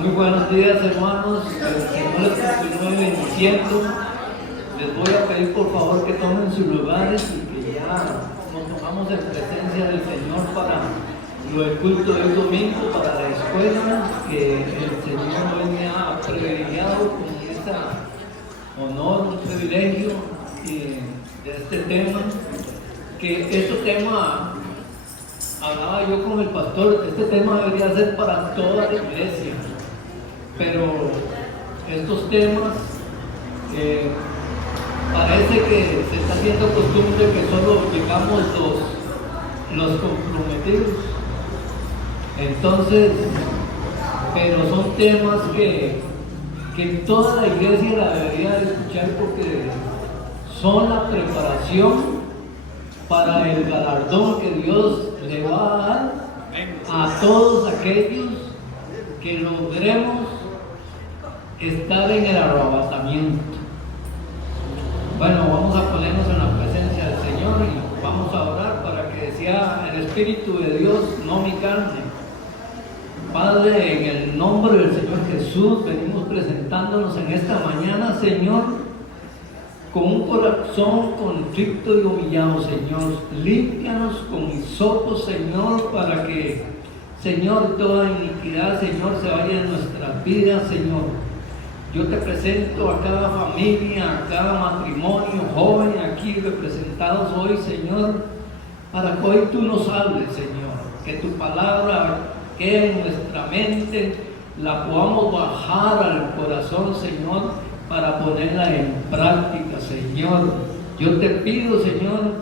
Muy buenos días, hermanos. Que el Señor les continúe bendiciendo. Les voy a pedir por favor que tomen sus lugares y que ya nos pongamos en presencia del Señor para lo del culto del domingo, para la escuela, que el Señor hoy me ha privilegiado con este honor, un privilegio de este tema, que este tema, hablaba yo con el pastor, este tema debería ser para toda la iglesia, pero estos temas parece que se está haciendo costumbre que solo llegamos los comprometidos. Entonces, pero son temas que toda la iglesia la debería escuchar porque son la preparación para el galardón que Dios le va a dar a todos aquellos que logremos estar en el arrebatamiento. Bueno, vamos a ponernos en la presencia del Señor y vamos a orar para que sea el Espíritu de Dios, no mi carne. Padre, en el nombre del Señor Jesús, venimos presentándonos en esta mañana, Señor, con un corazón contrito y humillado, Señor. Límpianos con hisopo, Señor, para que, Señor, toda iniquidad, Señor, se vaya de nuestras vidas, Señor. Yo te presento a cada familia, a cada matrimonio, joven aquí representados hoy, Señor, para que hoy tú nos hables, Señor, que tu palabra quede en nuestra mente, la podamos bajar al corazón, Señor, para ponerla en práctica, Señor. Yo te pido, Señor,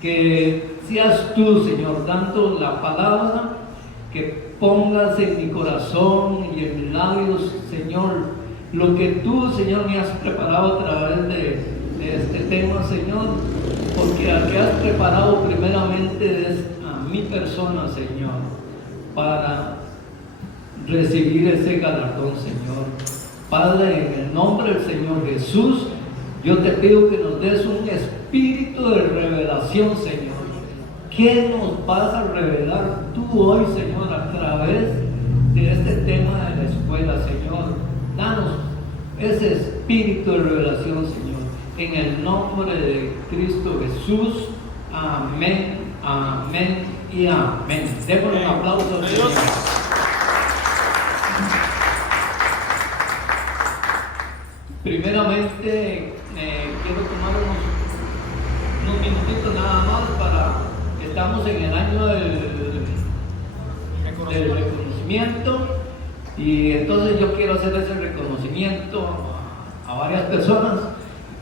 que seas tú, Señor, dando la palabra, que pongas en mi corazón y en mis labios, Señor, lo que tú, Señor, me has preparado a través de este tema, Señor, porque al que has preparado primeramente es a mi persona, Señor, para recibir ese galardón, Señor. Padre, en el nombre del Señor Jesús, yo te pido que nos des un espíritu de revelación, Señor. ¿Qué nos vas a revelar tú hoy, Señor, a través de este tema de la escuela, Señor? Danos ese espíritu de revelación, Señor, en el nombre de Cristo Jesús. Amén, amén y amén. Démosle un aplauso al Señor. Primeramente, quiero tomar unos minutitos nada más para que estamos en el año del reconocimiento. Y entonces yo quiero hacer ese reconocimiento a varias personas.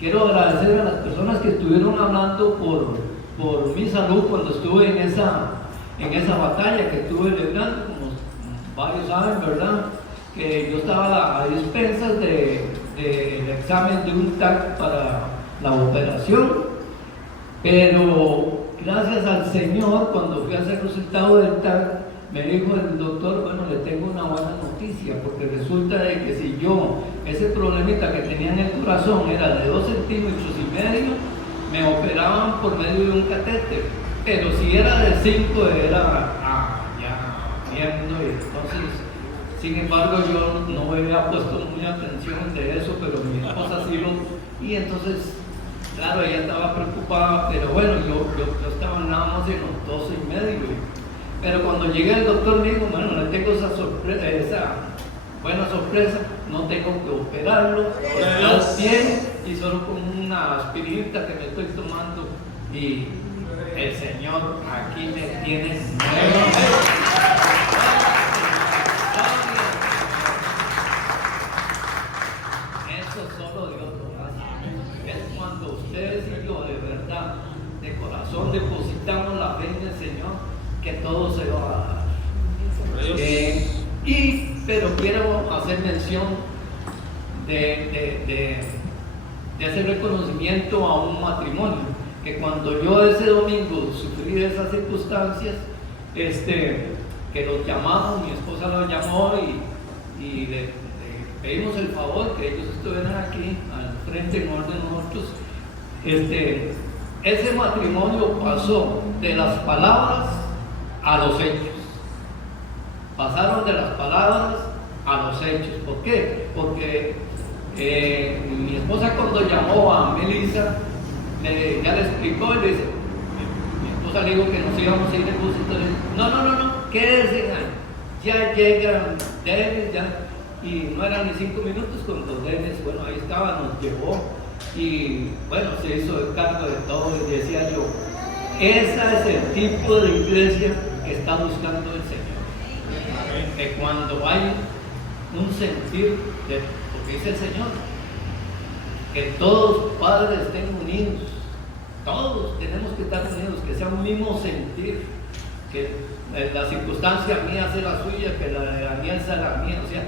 Quiero agradecer a las personas que estuvieron hablando por mi salud cuando estuve en esa batalla que estuve librando, como varios saben, ¿verdad? Que yo estaba a expensas del examen de un TAC para la operación, pero gracias al Señor, cuando fui a hacer el resultado del TAC, me dijo el doctor, bueno, le tengo una buena noticia, porque resulta de que si ese problemita que tenía en el corazón era de 2,5 centímetros, me operaban por medio de un catéter, pero si era de 5 era ya viendo, y entonces, sin embargo, yo no me había puesto mucha atención de eso, pero mi esposa sí y entonces, claro, ella estaba preocupada, pero bueno, yo estaba nada más en los 12,5. Pero cuando llegué el doctor me dijo, bueno, le tengo esa buena sorpresa, no tengo que operarlo, está bien, y solo con una aspirinita que me estoy tomando, y el Señor aquí me tiene nuevamente. Eso solo Dios lo hace. Es cuando ustedes y yo de verdad, de corazón, depositamos la fe en el Señor, que todo se va a dar. Pero quiero hacer mención de ese reconocimiento a un matrimonio, que cuando yo ese domingo sufrí de esas circunstancias, que los llamamos, mi esposa los llamó y le pedimos el favor que ellos estuvieran aquí al frente en orden de nosotros. Ese matrimonio pasó de las palabras a los hechos. Pasaron de las palabras a los hechos. ¿Por qué? Porque mi esposa cuando llamó a Melissa, ya le explicó, y le dice, mi esposa le dijo que nos íbamos a ir en bus, entonces, no, quédense, ya llegan Dennis, ya, y no eran ni 5 minutos cuando Dennis, bueno, ahí estaba, nos llevó, y bueno, se hizo el cargo de todo, y decía yo, ese es el tipo de iglesia que está buscando el Señor, que cuando hay un sentir de lo que dice el Señor, que todos los padres estén unidos, todos tenemos que estar unidos, que sea un mismo sentir, que la circunstancia mía sea la suya, que la mía sea la mía, o sea,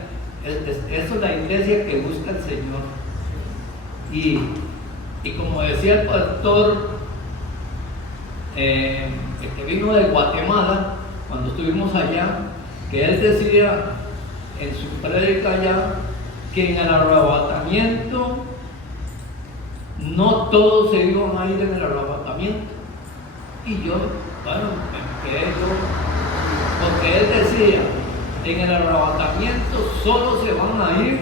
eso es la iglesia que busca el Señor. Y como decía el pastor, el que vino de Guatemala, cuando estuvimos allá, que él decía en su prédica allá, que en el arrebatamiento no todos se iban a ir en el arrebatamiento. Y yo, bueno, me quedé yo, porque él decía, en el arrebatamiento solo se van a ir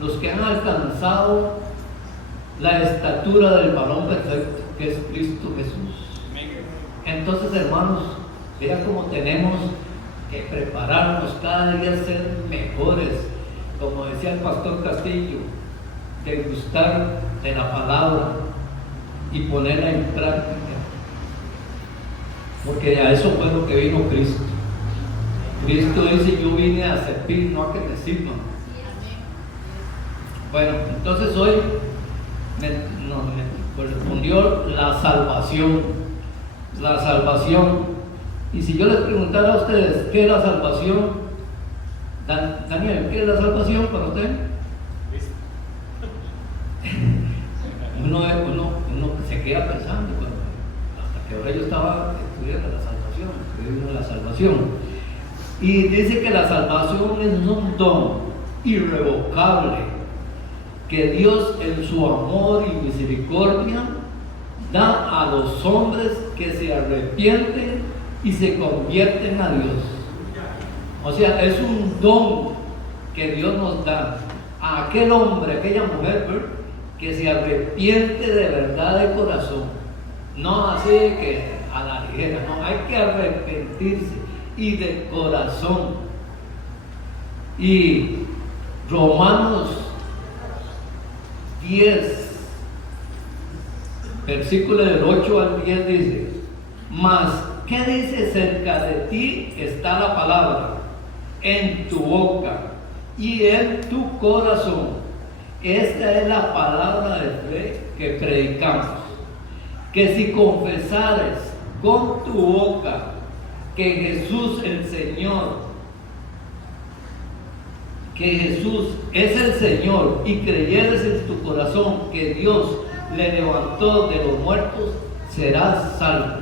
los que han alcanzado la estatura del varón perfecto, que es Cristo Jesús. Entonces, hermanos, vean cómo tenemos que prepararnos cada día a ser mejores, como decía el pastor Castillo, de gustar de la palabra y ponerla en práctica, porque a eso fue lo que vino Cristo. Cristo dice, yo vine a servir, no a que me sirvan. Bueno, entonces hoy me correspondió la salvación. La salvación. Y si yo les preguntara a ustedes, ¿qué es la salvación? Daniel, ¿qué es la salvación para usted? Uno se queda pensando, bueno, hasta que ahora yo estaba estudiando la salvación. Y dice que la salvación es un don irrevocable que Dios en su amor y misericordia da a los hombres que se arrepienten y se convierten a Dios. O sea, es un don que Dios nos da a aquel hombre, a aquella mujer, que se arrepiente de verdad de corazón, no así de que a la ligera, no, hay que arrepentirse y de corazón. Y Romanos 10, versículo del 8 al 10 dice, mas ¿qué dice? Cerca de ti está la palabra, en tu boca y en tu corazón. Esta es la palabra de fe que predicamos, que si confesares con tu boca que Jesús el Señor, que Jesús es el Señor, y creyeres en tu corazón que Dios le levantó de los muertos, serás salvo.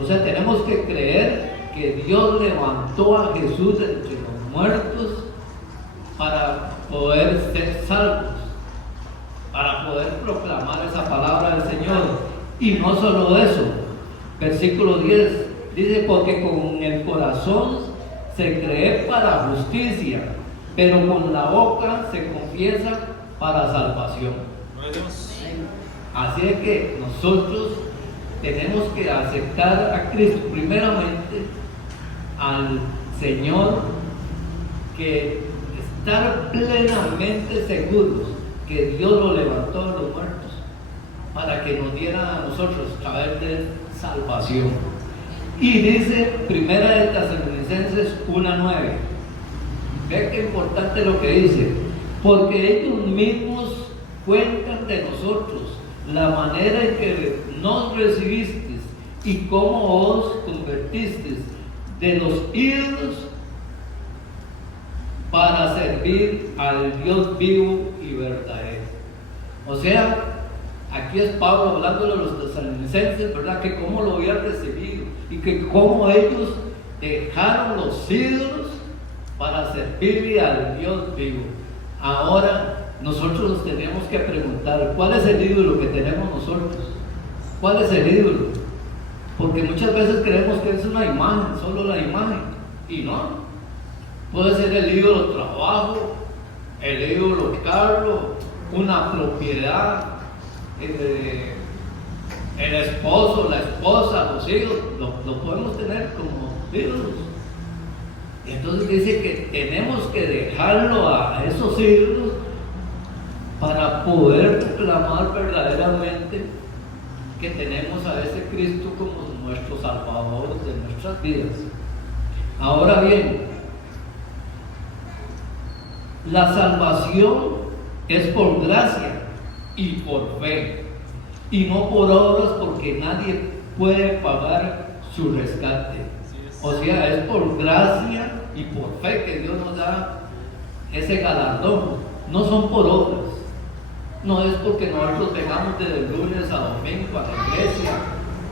O sea, tenemos que creer que Dios levantó a Jesús de entre los muertos para poder ser salvos, para poder proclamar esa palabra del Señor. Y no solo eso, versículo 10 dice, porque con el corazón se cree para justicia, pero con la boca se confiesa para salvación. Así es que nosotros tenemos que aceptar a Cristo, primeramente al Señor, que estar plenamente seguros que Dios lo levantó de los muertos para que nos diera a nosotros saber de salvación. Y dice Primera de Tesalonicenses 1:9, ve qué importante lo que dice, porque ellos mismos cuentan de nosotros la manera en que nos recibisteis y cómo os convertisteis de los ídolos para servir al Dios vivo y verdadero. O sea, aquí es Pablo hablándole a los tesalonicenses, ¿verdad? Que cómo lo habían recibido y que cómo ellos dejaron los ídolos para servirle al Dios vivo. Ahora nosotros nos tenemos que preguntar, ¿cuál es el ídolo que tenemos nosotros? ¿Cuál es el ídolo? Porque muchas veces creemos que es una imagen, solo la imagen, y no. Puede ser el ídolo trabajo, el ídolo carro, una propiedad, el esposo, la esposa, los hijos, lo podemos tener como ídolos. Entonces dice que tenemos que dejarlo a esos ídolos para poder reclamar verdaderamente que tenemos a ese Cristo como nuestro Salvador de nuestras vidas. Ahora bien, la salvación es por gracia y por fe, y no por obras, porque nadie puede pagar su rescate. O sea, es por gracia y por fe que Dios nos da ese galardón. No son por obras. No es porque nosotros vengamos desde el lunes a domingo a la iglesia,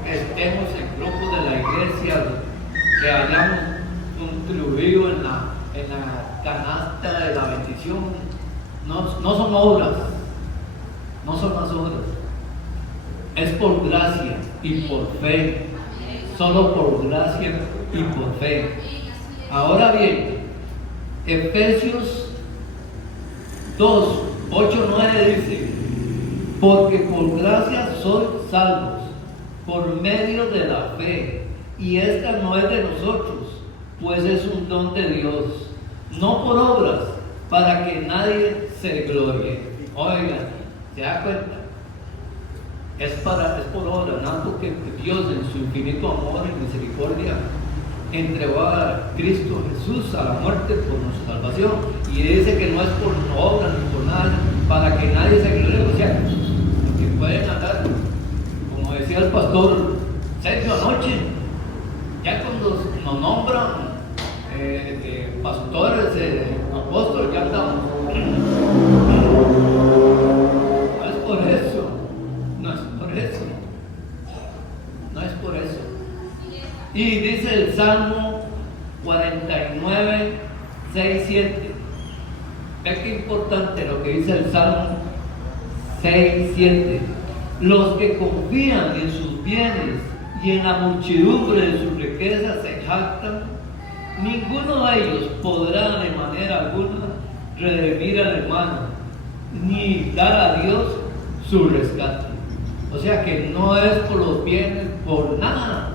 que estemos en grupos de la iglesia, que hayamos contribuido en la canasta de la bendición. No son obras, no son las obras. Es por gracia y por fe, solo por gracia y por fe. Ahora bien, Efesios 2, 8, 9 dice: porque por gracia sois salvos, por medio de la fe, y esta no es de nosotros, pues es un don de Dios, no por obras, para que nadie se glorie. Oigan, ¿se da cuenta? Es por obra, nada, porque Dios en su infinito amor y misericordia entregó a Cristo Jesús a la muerte por nuestra salvación, y dice que no es por obra ni por nada, para que nadie se glorie. O sea, que pueden andar, como decía el pastor Sergio anoche, ya cuando nos nombran pastores, apóstoles, ya estamos. No es por eso, no es por eso, no es por eso. Y dice el Salmo 49, 6, 7. Ve qué importante lo que dice el Salmo 6, 7. Los que confían en sus bienes y en la muchedumbre de sus riquezas se jactan, ninguno de ellos podrá de manera alguna redimir al hermano, ni dar a Dios su rescate. O sea que no es por los bienes, por nada,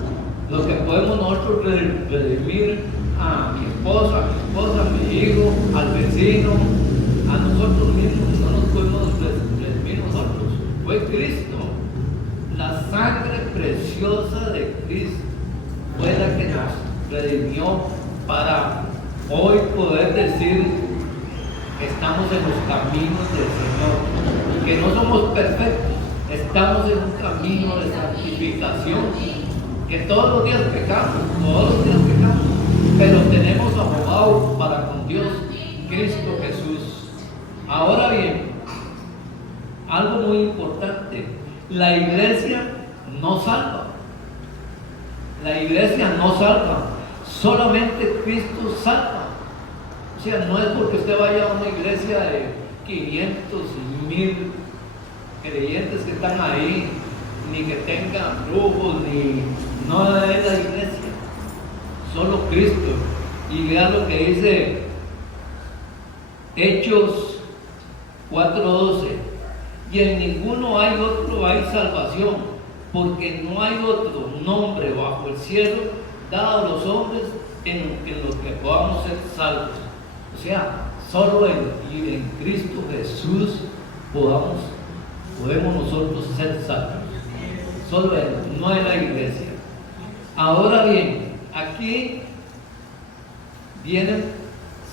lo que podemos nosotros redimir a mi esposa, a mi hijo, al vecino, a nosotros mismos. No nos podemos redimir nosotros, fue Cristo. La sangre preciosa de Cristo fue la que nos redimió para hoy poder decir que estamos en los caminos del Señor, que no somos perfectos, estamos en un camino de santificación, que todos los días pecamos, pero tenemos abogado para con Dios, Cristo Jesús. Ahora bien, algo muy importante: la iglesia no salva. La iglesia no salva, solamente Cristo salva. O sea, no es porque usted vaya a una iglesia de 500, 1000 creyentes que están ahí, ni que tengan brujos, no es la iglesia, solo Cristo. Y vean lo que dice Hechos 4:12: y en ninguno hay salvación, porque no hay otro nombre bajo el cielo dado a los hombres en los que podamos ser salvos. O sea, solo en Cristo Jesús podemos nosotros ser salvos. Solo Él, no en la iglesia. Ahora bien, aquí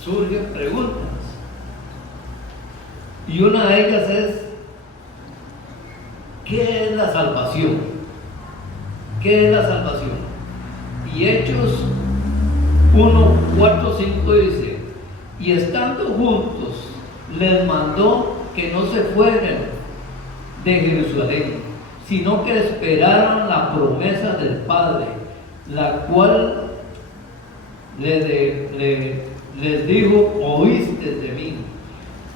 surgen preguntas. Y una de ellas es: ¿qué es la salvación? ¿Qué es la salvación? Y Hechos 1, 4, 5 dice: y estando juntos, les mandó que no se fueran de Jerusalén, sino que esperaran la promesa del Padre, la cual les dijo: oíste de mí,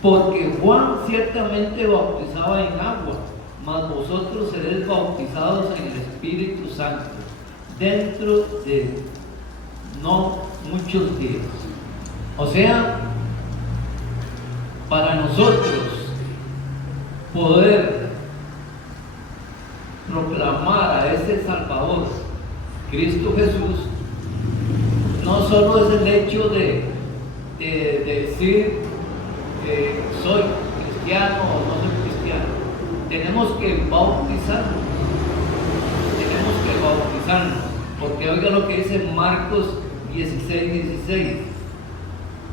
porque Juan ciertamente bautizaba en agua, mas vosotros seréis bautizados en el Espíritu Santo dentro de no muchos días. O sea, para nosotros poder proclamar a este Salvador, Cristo Jesús, no solo es el hecho de decir que soy cristiano o no soy cristiano, tenemos que bautizarnos, porque oiga lo que dice Marcos 16:16: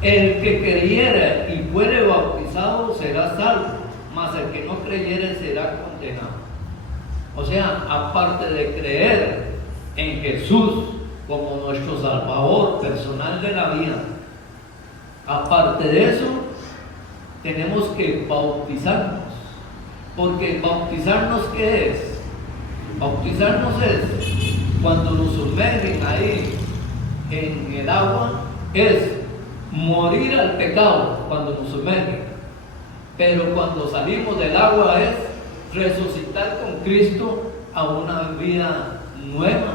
el que creyera y fuere bautizado será salvo, mas el que no creyere será condenado. O sea, aparte de creer en Jesús como nuestro Salvador personal de la vida, aparte de eso, tenemos que bautizarnos. Porque bautizarnos, ¿qué es? Bautizarnos es cuando nos sumergen ahí en el agua, es morir al pecado cuando nos sumergen. Pero cuando salimos del agua es resucitar con Cristo a una vida nueva.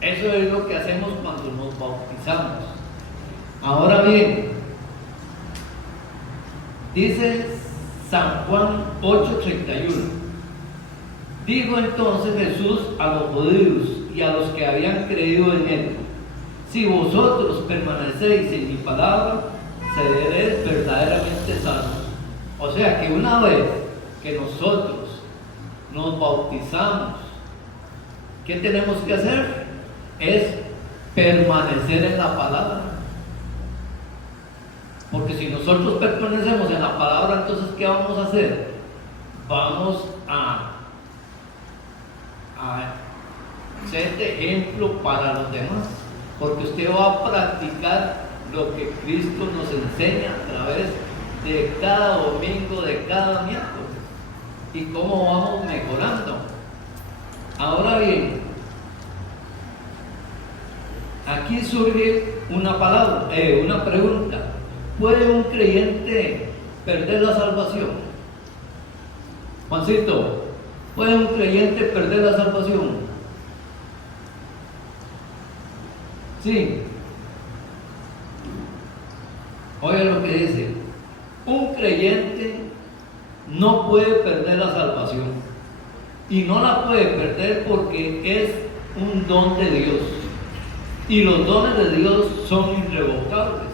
Eso es lo que hacemos cuando nos bautizamos. Ahora bien, dice San Juan 8:31: dijo entonces Jesús a los judíos y a los que habían creído en él: si vosotros permanecéis en mi palabra, seréis verdaderamente salvos. O sea que una vez que nosotros nos bautizamos, ¿qué tenemos que hacer? Es permanecer en la palabra. Porque si nosotros permanecemos en la palabra, entonces ¿qué vamos a hacer? Vamos a ser de ejemplo para los demás, porque usted va a practicar lo que Cristo nos enseña a través de cada domingo, de cada miércoles, y cómo vamos mejorando. Ahora bien, aquí surge una pregunta: ¿puede un creyente perder la salvación? Juancito, ¿puede un creyente perder la salvación? Sí. Oiga lo que dice: un creyente no puede perder la salvación, y no la puede perder porque es un don de Dios, y los dones de Dios son irrevocables.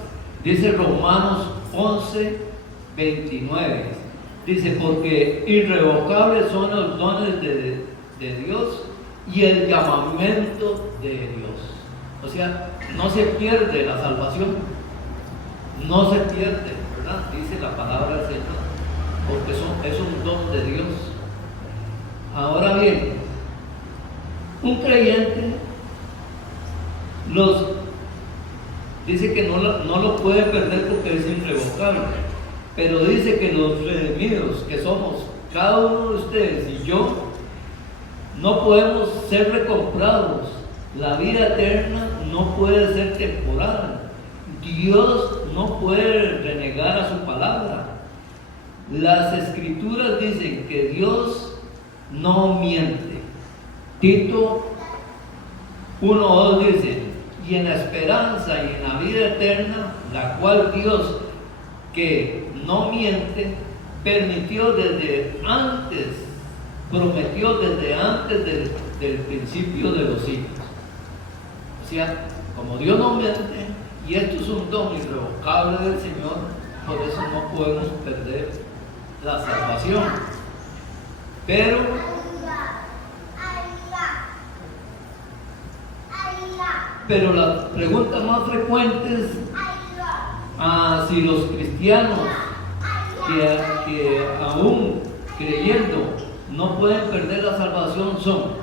Dice Romanos 11:29, dice: porque irrevocables son los dones de Dios y el llamamiento de Dios. O sea, no se pierde la salvación, no se pierde, ¿verdad? Dice la palabra del Señor, porque es un don de Dios. Ahora bien, un creyente dice que no lo puede perder porque es irrevocable, pero dice que los redimidos, que somos cada uno de ustedes y yo, no podemos ser recomprados. La vida eterna no puede ser temporal. Dios no puede renegar a su palabra. Las escrituras dicen que Dios no miente. Tito 1:2 dice: y en la esperanza y en la vida eterna, la cual Dios, que no miente, prometió desde antes del principio de los siglos. O sea, como Dios no miente, y esto es un don irrevocable del Señor, por eso no podemos perder la salvación. Pero la pregunta más frecuente es si los cristianos que aún creyendo no pueden perder la salvación son,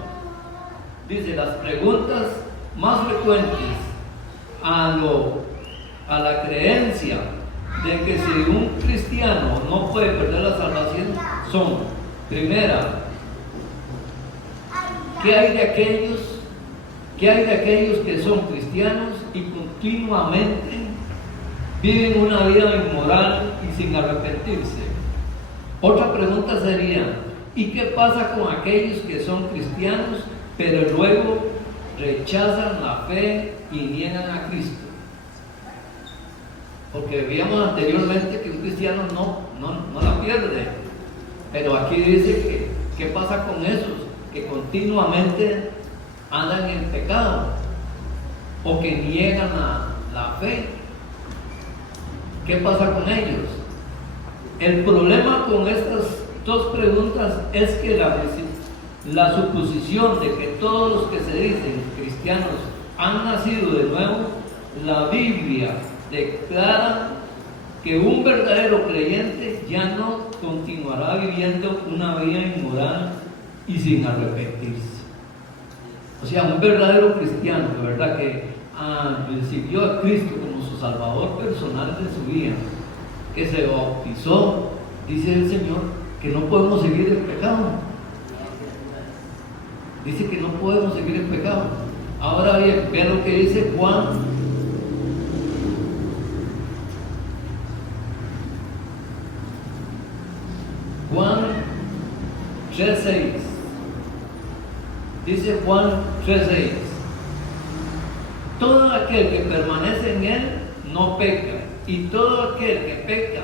dice, las preguntas más frecuentes a la creencia de que si un cristiano no puede perder la salvación son: primera, ¿qué hay de aquellos que son cristianos y continuamente viven una vida inmoral y sin arrepentirse? Otra pregunta sería: ¿y qué pasa con aquellos que son cristianos pero luego rechazan la fe y niegan a Cristo? porque veíamos anteriormente que un cristiano no la pierde, pero aquí dice que ¿qué pasa con esos que continuamente andan en pecado o que niegan la fe? ¿Qué pasa con ellos? El problema con estas dos preguntas es que la suposición de que todos los que se dicen cristianos han nacido de nuevo, la Biblia declara que un verdadero creyente ya no continuará viviendo una vida inmoral y sin arrepentirse. O sea, un verdadero cristiano, de verdad, que recibió a Cristo como su Salvador personal de su vida, que se bautizó, dice el Señor que no podemos seguir en pecado. Dice que no podemos seguir en pecado. Ahora bien, vean lo que dice Juan 3:6. Dice Juan 3:6. Todo aquel que permanece en él no peca, y todo aquel que peca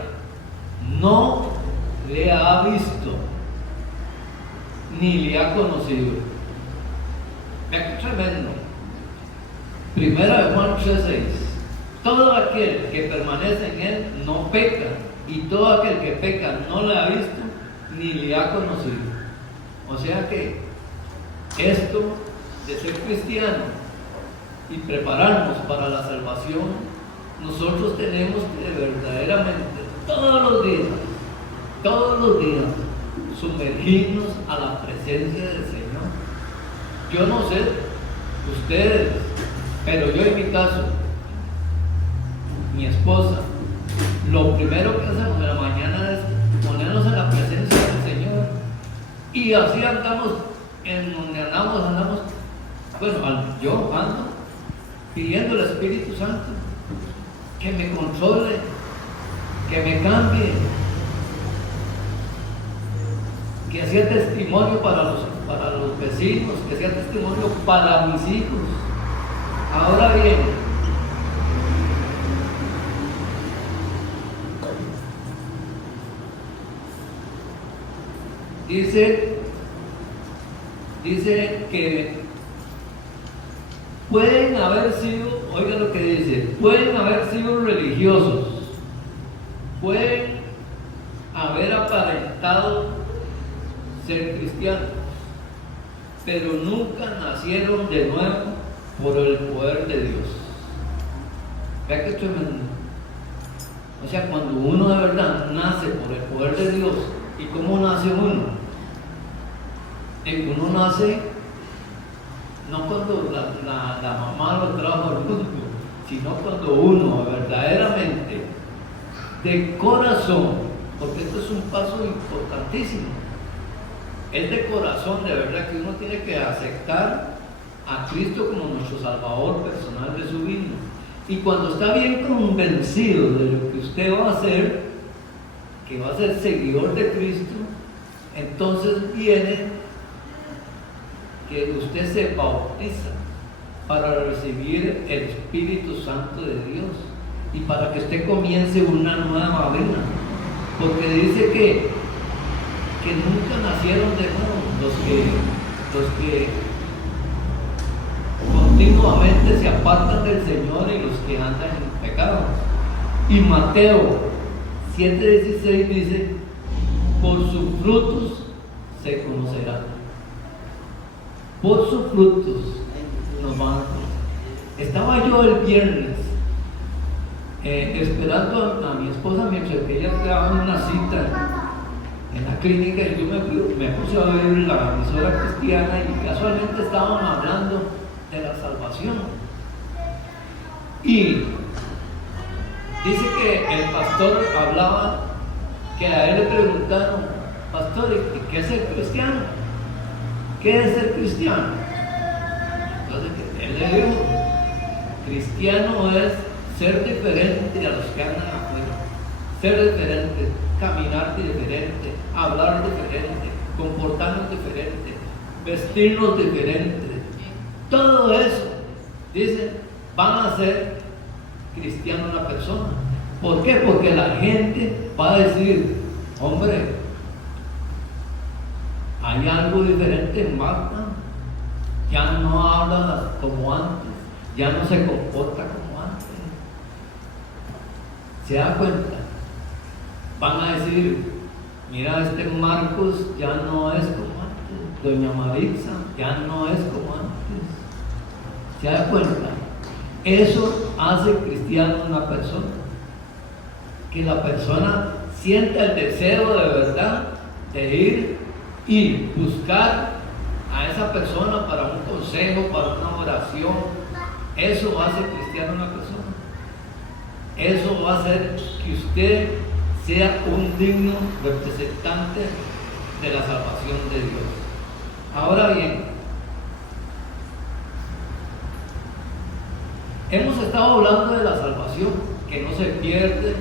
no le ha visto ni le ha conocido. Vean qué tremendo. Primera de Juan 3:6. Todo aquel que permanece en él no peca, y todo aquel que peca no le ha visto ni le ha conocido. O sea que esto de ser cristiano y prepararnos para la salvación, nosotros tenemos que verdaderamente todos los días sumergirnos a la presencia del Señor. Yo no sé ustedes, pero yo en mi caso, mi esposa, lo primero que hacemos en la mañana es ponernos en la presencia del Señor, y así andamos en donde andamos, bueno, yo ando pidiendo al Espíritu Santo que me controle, que me cambie, que sea testimonio para los vecinos, que sea testimonio para mis hijos. Ahora bien, dice que pueden haber sido, oiga lo que dice, pueden haber sido religiosos, pueden haber aparentado ser cristianos, pero nunca nacieron de nuevo por el poder de Dios. Vea que tremendo. O sea, cuando uno de verdad nace por el poder de Dios, ¿y cómo nace uno? Uno nace no cuando la mamá lo trajo al mundo, sino cuando uno verdaderamente, de corazón, porque esto es un paso importantísimo, es de corazón, de verdad, que uno tiene que aceptar a Cristo como nuestro Salvador personal de su vida. Y cuando está bien convencido de lo que usted va a hacer, que va a ser seguidor de Cristo, entonces viene que usted se bautiza para recibir el Espíritu Santo de Dios y para que usted comience una nueva vida, porque dice que nunca nacieron de nuevo los que continuamente se apartan del Señor y los que andan en pecado. Y Mateo 7:16 dice: por sus frutos se conocerán. Por sus frutos nos van a conocer. Estaba yo el viernes esperando a mi esposa, mientras que ella estaba en una cita en la clínica, y yo me puse a ver la emisora cristiana, y casualmente estaban hablando de la salvación. Y dice que el pastor hablaba, que a él le preguntaron: pastor, ¿y qué es ser cristiano? ¿Qué es ser cristiano? Entonces él le dijo: cristiano es ser diferente a los que andan afuera, ser diferente, caminar diferente, hablar diferente, comportarnos diferente, vestirnos diferente. Todo eso, dice, van a ser cristiano la persona. ¿Por qué? Porque la gente va a decir, hombre, hay algo diferente en Marta, ya no habla como antes, ya no se comporta como antes. ¿Se da cuenta? Van a decir, mira, este Marcos ya no es como antes, doña Maritza ya no es como antes. ¿Se da cuenta? Eso hace cristiano una persona, que la persona sienta el deseo de verdad de ir y buscar a esa persona para un consejo, para una oración. Eso hace cristiano una persona. Eso va a hacer que usted sea un digno representante de la salvación de Dios. Ahora bien, hemos estado hablando de la salvación, que no se pierde,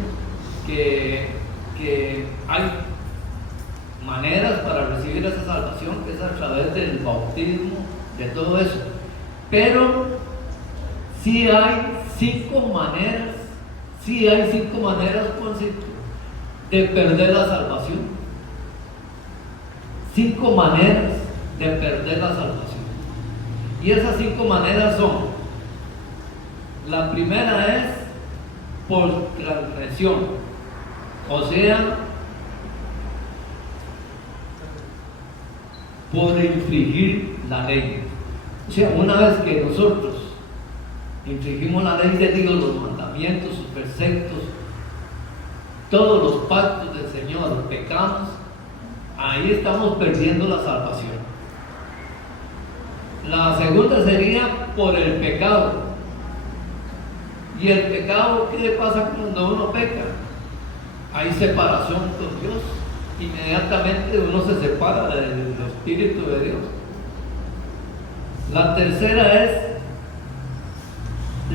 que hay maneras para recibir esa salvación, que es a través del bautismo, de todo eso. Pero sí hay 5 maneras, Juancito, de perder la salvación. 5 maneras de perder la salvación. Y esas 5 maneras son: la primera es por transgresión, o sea, por infringir la ley. O sea, una vez que nosotros infringimos la ley de Dios, los mandamientos, sus preceptos, todos los pactos del Señor, pecamos, ahí estamos perdiendo la salvación. La segunda sería por el pecado. ¿Y el pecado qué le pasa cuando uno peca? Hay separación con Dios. Inmediatamente uno se separa del Espíritu de Dios. La tercera es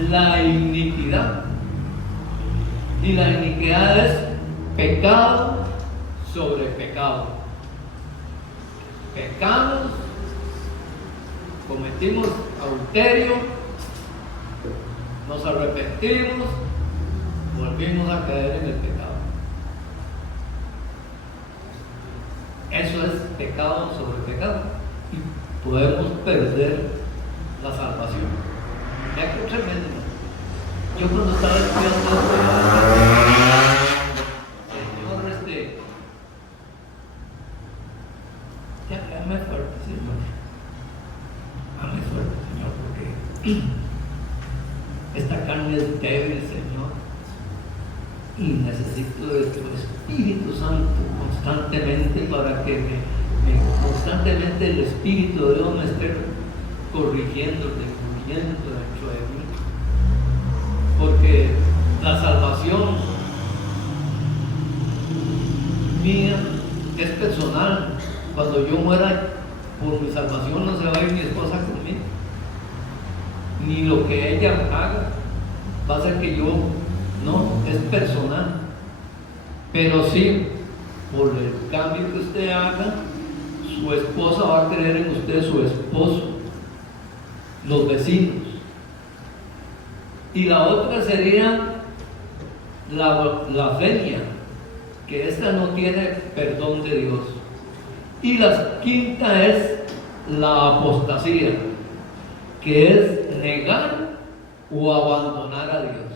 la iniquidad. Y la iniquidad es pecado sobre pecado. Pecamos, cometimos adulterio, nos arrepentimos, volvimos a caer en el pecado. Eso es pecado sobre pecado. Y podemos perder la salvación. Ya que tremendo. Yo cuando estaba estudiando Señor, ya me fuerte, Señor. Hazme fuerte, Señor, porque esta carne es débil, Señor, y necesito de tu Espíritu Santo constantemente para que constantemente el Espíritu de Dios me esté corrigiendo, descubriendo dentro de mí. Porque la salvación mía es personal. Cuando yo muera, por mi salvación no se va a ir mi esposa conmigo, ni lo que ella haga va a hacer que yo, no, es personal. Pero sí, por el cambio que usted haga, su esposa va a creer en usted, su esposo, los vecinos. Y la otra sería la blasfemia, que esta no tiene perdón de Dios. Y la quinta es la apostasía, que es negar o abandonar a Dios.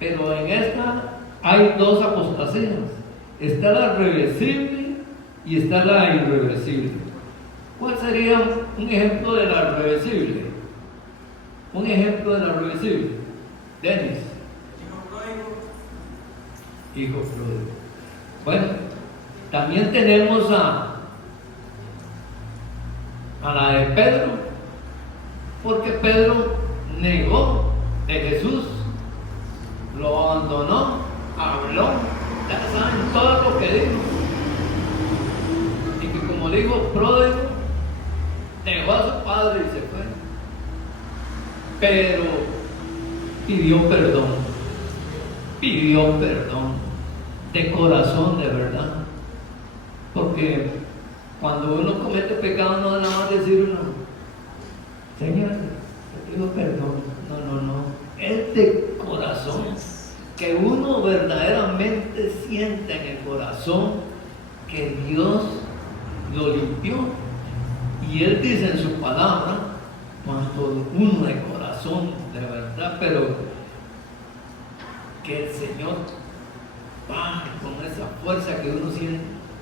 Pero en esta hay 2 apostasías. Está la reversible y está la irreversible. ¿Cuál sería un ejemplo de la reversible? Un ejemplo de la reversible. Denis. Hijo pródigo. Bueno, también tenemos a la de Pedro, porque Pedro negó de Jesús, lo abandonó, habló, ya saben todo lo que dijo, y que como dijo pródigo, dejó a su padre y se fue, pero pidió perdón de corazón, de verdad, porque cuando uno comete pecado no es nada más decir uno, Señor, te pido perdón, no, es de corazón que uno verdaderamente sienta en el corazón que Dios lo limpió. Y Él dice en su palabra, cuando uno de corazón, de verdad, pero que el Señor va con esa fuerza que uno siente,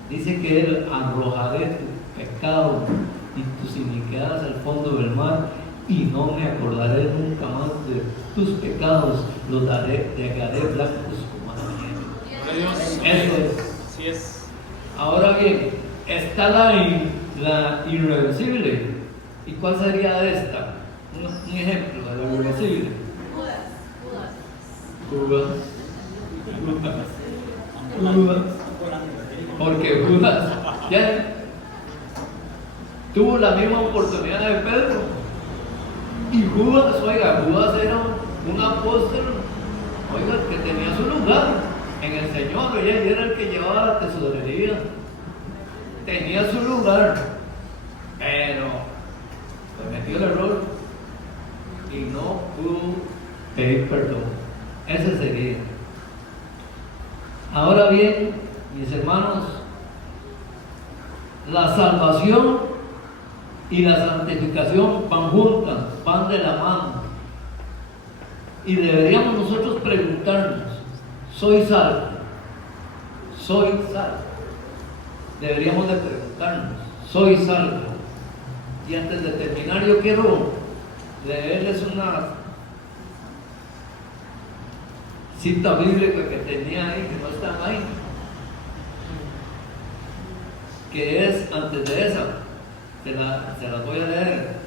dice que Él arrojaré tu pecado y tus iniquidades al fondo del mar, y no me acordaré nunca más de tus pecados, los daré, te haré blancos como la nieve. Eso es. Así es. Ahora bien, está la irreversible. ¿Y cuál sería esta? Un ejemplo de la irreversible. Judas. Porque Judas ya tuvo la misma oportunidad de Pedro. Y Judas, oiga, Judas era un apóstol, oiga, que tenía su lugar en el Señor, oiga, y era el que llevaba la tesorería. Tenía su lugar, pero cometió el error y no pudo pedir perdón. Ese sería. Ahora bien, mis hermanos, la salvación y la santificación van juntas, van de la mano. Y deberíamos nosotros preguntarnos, ¿soy salvo? ¿Soy salvo? Deberíamos de preguntarnos, ¿soy salvo? Y antes de terminar, yo quiero leerles una cita bíblica que tenía ahí, que no está ahí, que es antes de esa, se las voy a leer.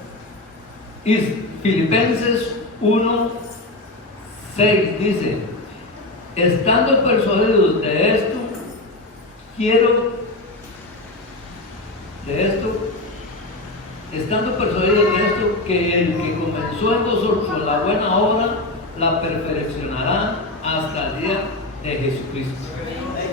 Y Filipenses 1:6 dice: estando persuadidos de esto, estando persuadidos de esto, que el que comenzó en vosotros la buena obra, la perfeccionará hasta el día de Jesucristo.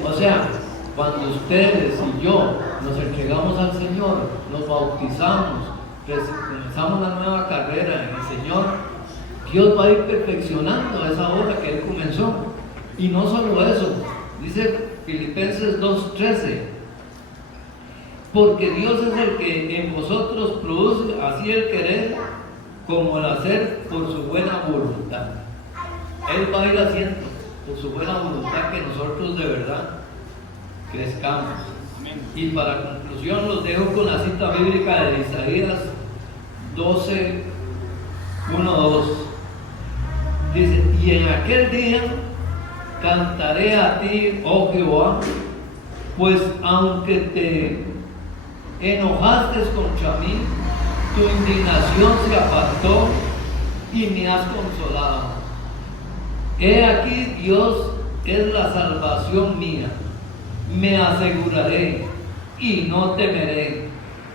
O sea, cuando ustedes y yo nos entregamos al Señor, nos bautizamos, comenzamos la nueva carrera en el Señor, Dios va a ir perfeccionando esa obra que Él comenzó. Y no solo eso, dice Filipenses 2:13, porque Dios es el que en vosotros produce así el querer como el hacer por su buena voluntad. Él va a ir haciendo por su buena voluntad que nosotros de verdad crezcamos. Y para conclusión los dejo con la cita bíblica de Isaías 12:1-2. Dice: y en aquel día cantaré a ti, oh Jehová, pues aunque te enojaste contra mí, tu indignación se apartó y me has consolado. He aquí, Dios es la salvación mía. Me aseguraré y no temeré,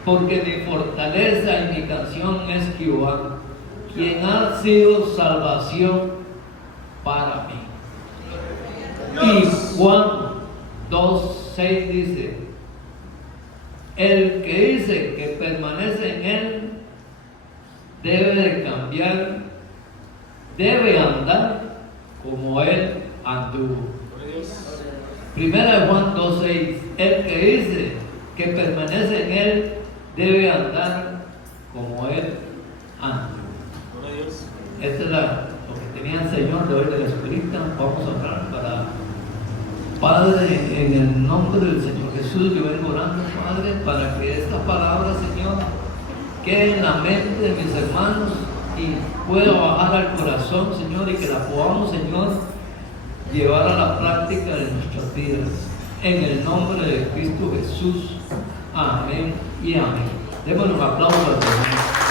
porque mi fortaleza y mi canción es Jehová, quien ha sido salvación para mí. Y Juan 2:6 dice: el que dice que permanece en Él debe de cambiar, debe andar como Él anduvo. Primera de Juan 2:6, el que dice que permanece en Él debe andar como Él anduvo. Esta es lo que tenía el Señor de hoy de la Escuelita. Vamos a orar para Padre, en el nombre del Señor Jesús. Yo vengo orando, Padre, para que esta palabra, Señor, quede en la mente de mis hermanos y pueda bajar al corazón, Señor, y que la podamos, Señor, llevar a la práctica de nuestras vidas. En el nombre de Cristo Jesús. Amén y amén. Démosle un aplauso al Señor.